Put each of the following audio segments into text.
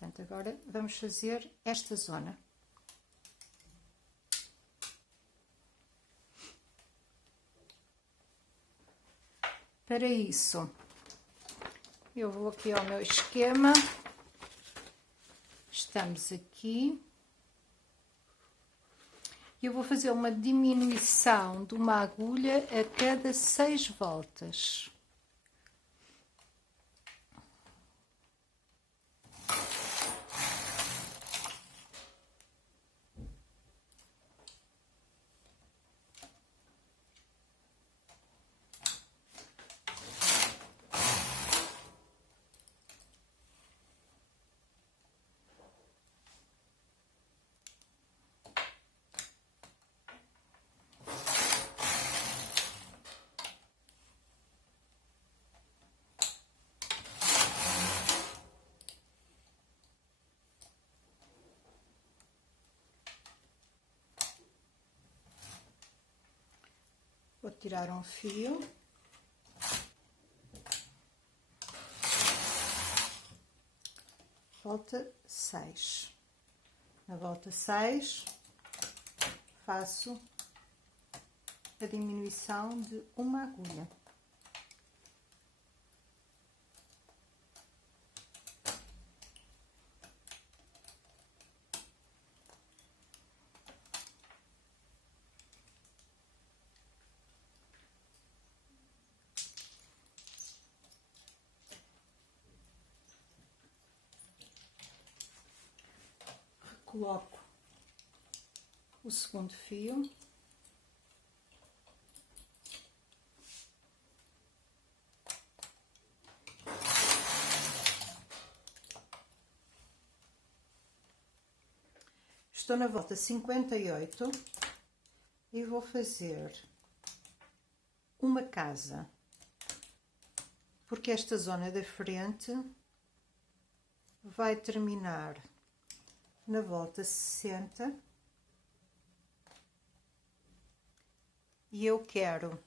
Portanto, agora vamos fazer esta zona. Para isso, eu vou aqui ao meu esquema. Estamos aqui. Eu vou fazer uma diminuição de uma agulha a cada 6 voltas. Vou tirar um fio. Volta 6. Na volta 6, faço a diminuição de uma agulha. Coloco o segundo fio. Estou na volta 58 e vou fazer uma casa, porque esta zona da frente vai terminar na volta 60 e eu quero,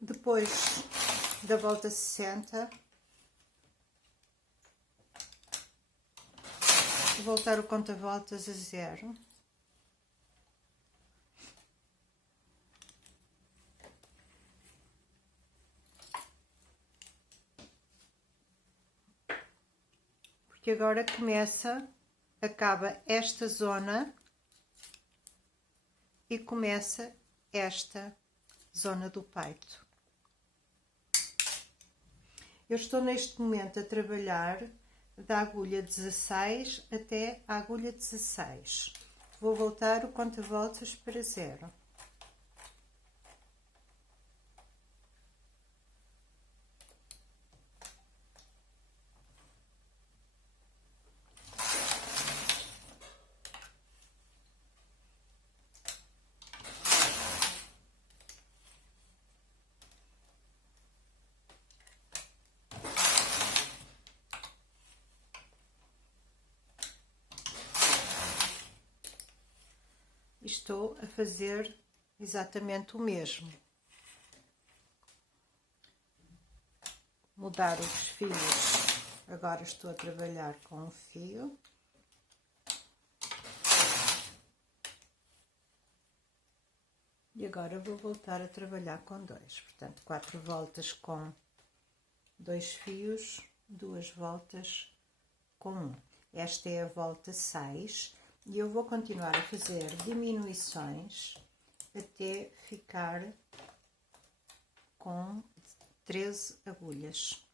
depois da volta 60, voltar o conta-voltas a 0. Porque agora acaba esta zona e começa esta zona do peito. Eu estou neste momento a trabalhar da agulha 16 até a agulha 16. Vou voltar o conta-voltas para 0. Estou a fazer exatamente o mesmo. Mudar os fios. Agora estou a trabalhar com um fio. E agora vou voltar a trabalhar com 2. Portanto, 4 voltas com 2 fios, 2 voltas com 1. Esta é a volta 6. E eu vou continuar a fazer diminuições até ficar com 13 agulhas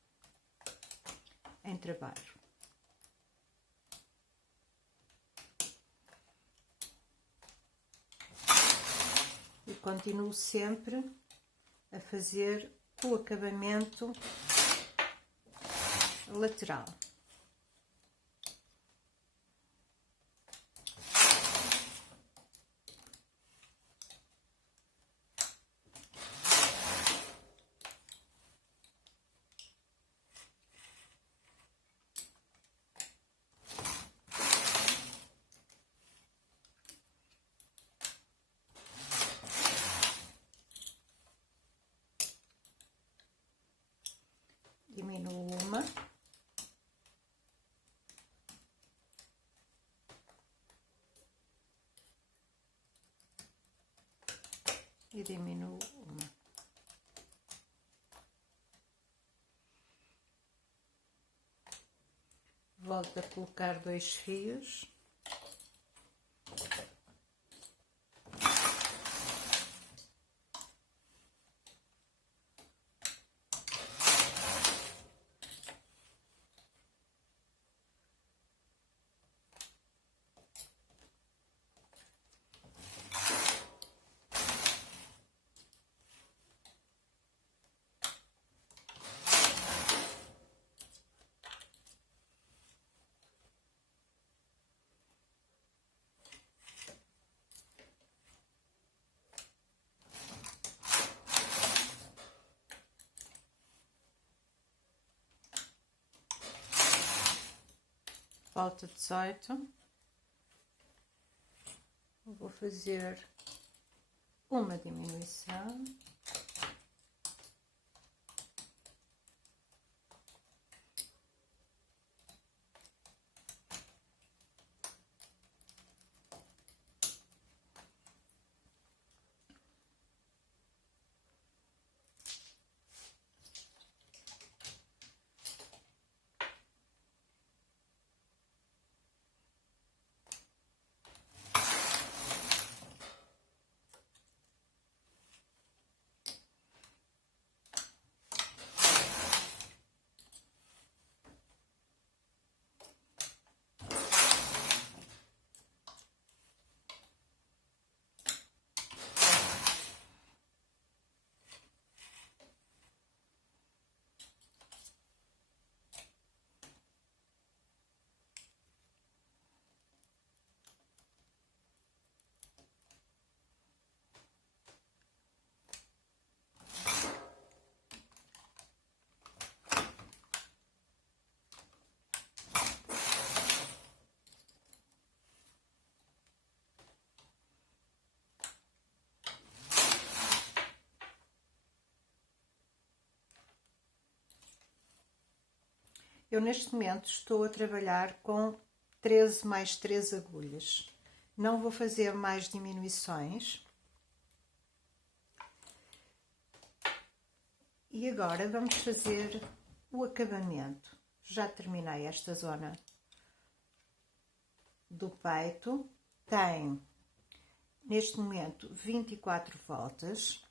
em trabalho. E continuo sempre a fazer o acabamento lateral. Diminuo uma, e diminuo uma. Volto a colocar 2 fios. Falta 18. Vou fazer uma diminuição. Eu neste momento estou a trabalhar com 13 mais 3 agulhas. Não vou fazer mais diminuições. E agora vamos fazer o acabamento. Já terminei esta zona do peito. Tem, neste momento, 24 voltas.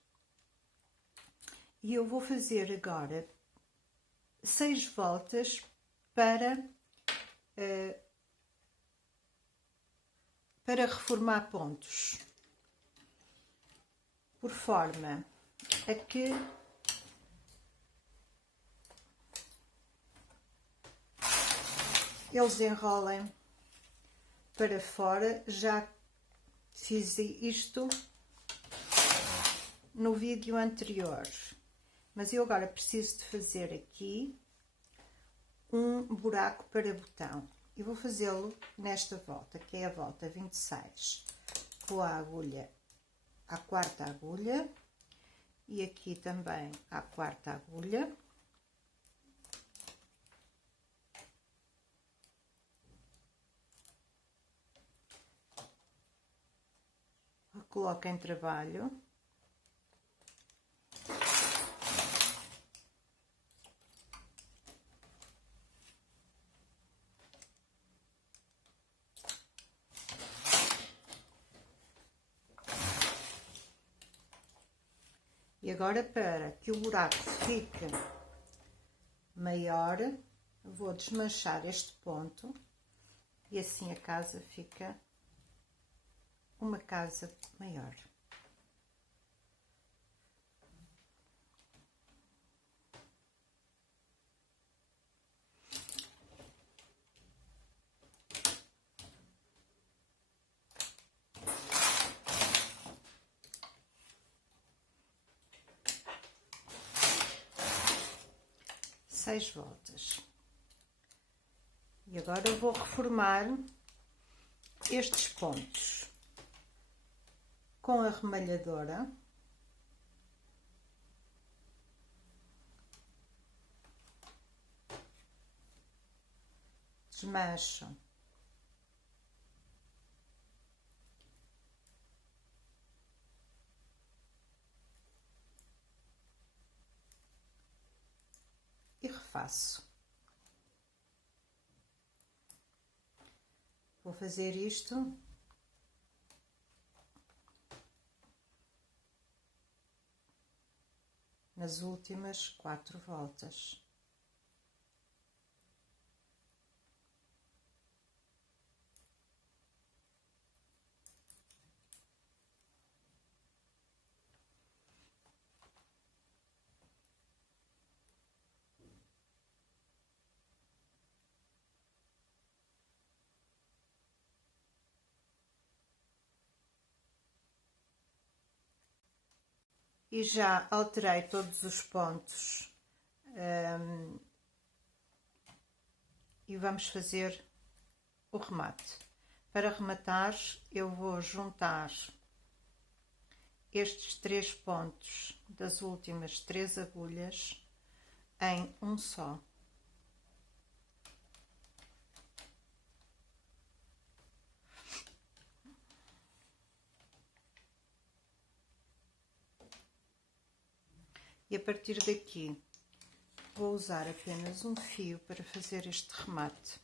E eu vou fazer agora 6 voltas para reformar pontos, por forma a que eles enrolem para fora. Já fiz isto no vídeo anterior, mas eu agora preciso de fazer aqui um buraco para botão. E vou fazê-lo nesta volta, que é a volta 26. Vou à agulha, à quarta agulha, e aqui também à quarta agulha. Coloco em trabalho. E agora, para que o buraco fique maior, vou desmanchar este ponto e assim a casa fica uma casa maior. Seis voltas. E agora eu vou reformar estes pontos com a remalhadora. Desmancho. faço. Vou fazer isto nas últimas 4 voltas. E já alterei todos os pontos e vamos fazer o remate. Para rematar, eu vou juntar estes 3 pontos das últimas 3 agulhas em um só. E a partir daqui vou usar apenas um fio para fazer este remate.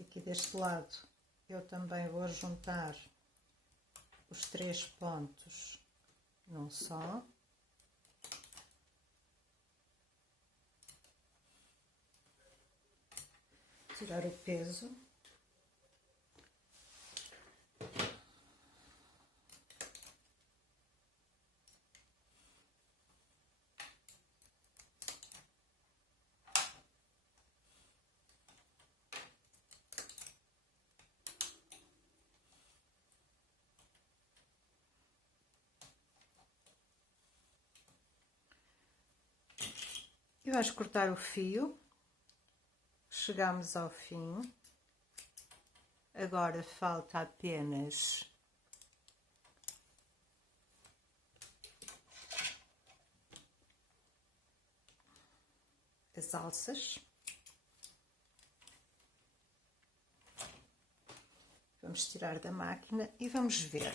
Aqui deste lado eu também vou juntar os 3 pontos num só. Tirar o peso. E vamos cortar o fio. Chegamos ao fim. Agora falta apenas as alças. Vamos tirar da máquina e vamos ver.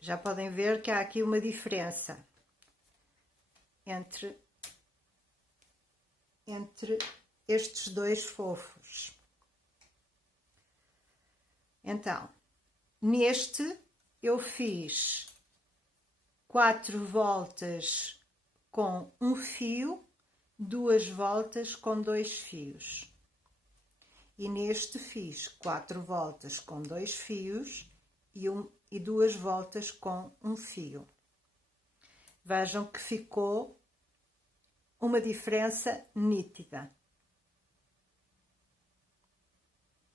Já podem ver que há aqui uma diferença entre estes 2 fofos. Então, neste eu fiz 4 voltas com um fio, 2 voltas com 2 fios. E neste fiz 4 voltas com 2 fios e 2 voltas com um fio. Vejam que ficou uma diferença nítida.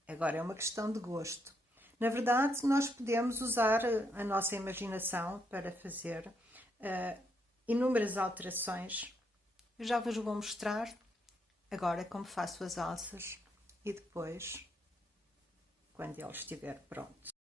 Agora é uma questão de gosto. Na verdade, nós podemos usar a nossa imaginação para fazer inúmeras alterações. Eu já vos vou mostrar agora como faço as alças e depois, quando ele estiver pronto.